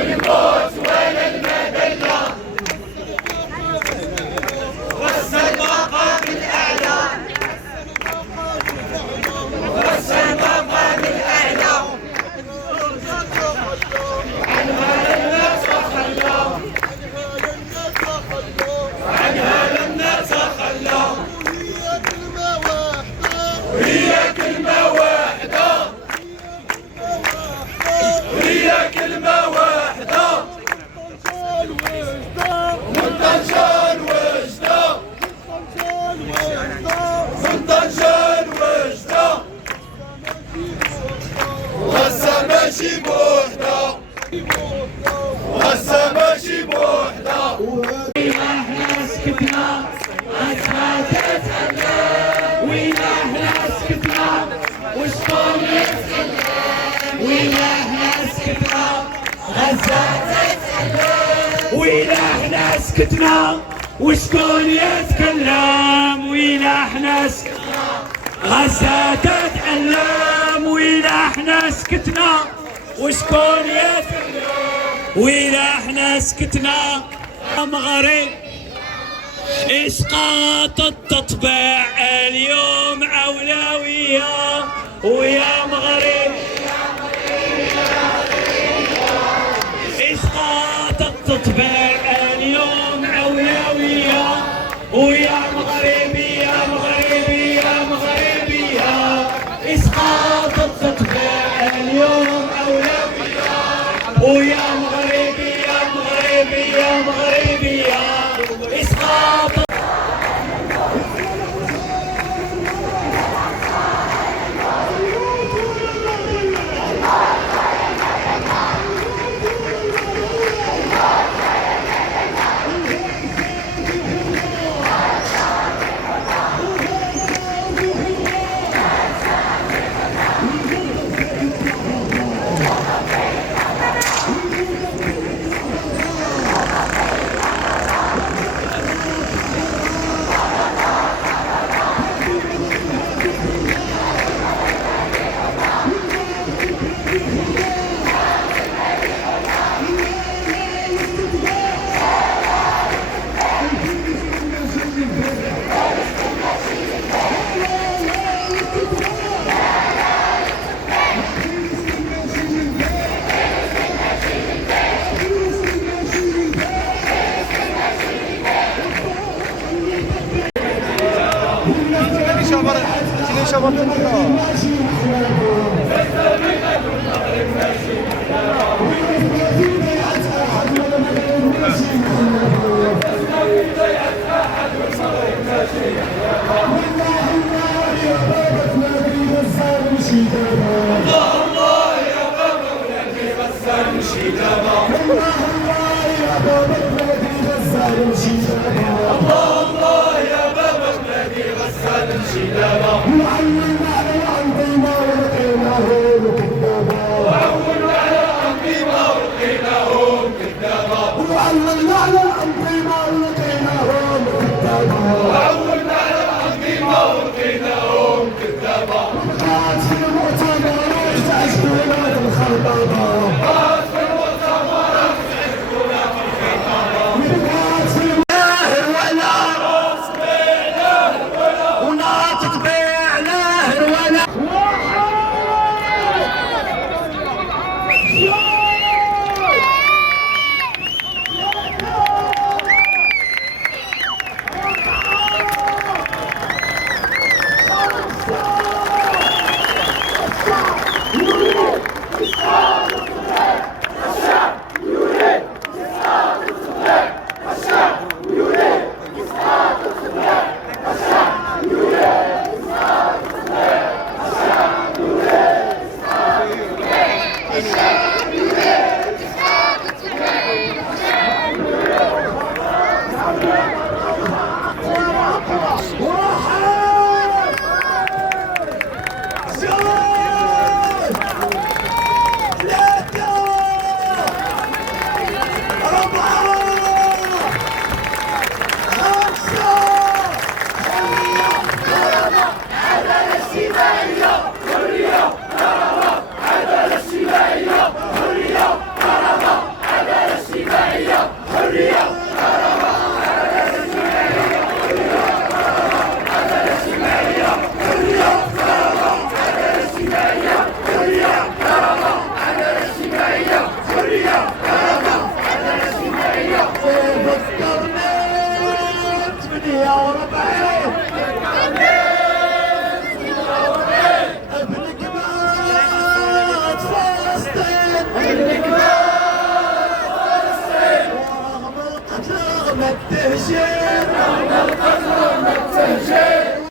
الموت ولا المذلة غسل مقام الأعلى غسل مقام الأعلى عنها الناس خلى عنها الناس خلى وهي كلمة واحدة وهي كلمة واحدة منتشر وجدة منتشر وجدة وهسا ماشي بوحدة وهسا ماشي بوحدة احنا سكتنا غزة تتحلى وإلا احنا سكتنا وشكون يتكلم وإلا احنا سكتنا غزة تتحلى وإلا احنا سكتنا وشكون يتكلم وإلا احنا سكتنا غزة تتألم وإلا احنا سكتنا وشكون يتكلم وإلا احنا سكتنا مغرب اسقاط التطبيع اليوم أولوية ويا مغرب اسقاط التطبيع اليوم أولوية ويا مغربي يا مغربي يا مغربي يا اسقاط التطبيع اليوم أولوية ويا مغربي يا مغربي يا مغربي يا اسقاط الله يا مولانا بس نشيد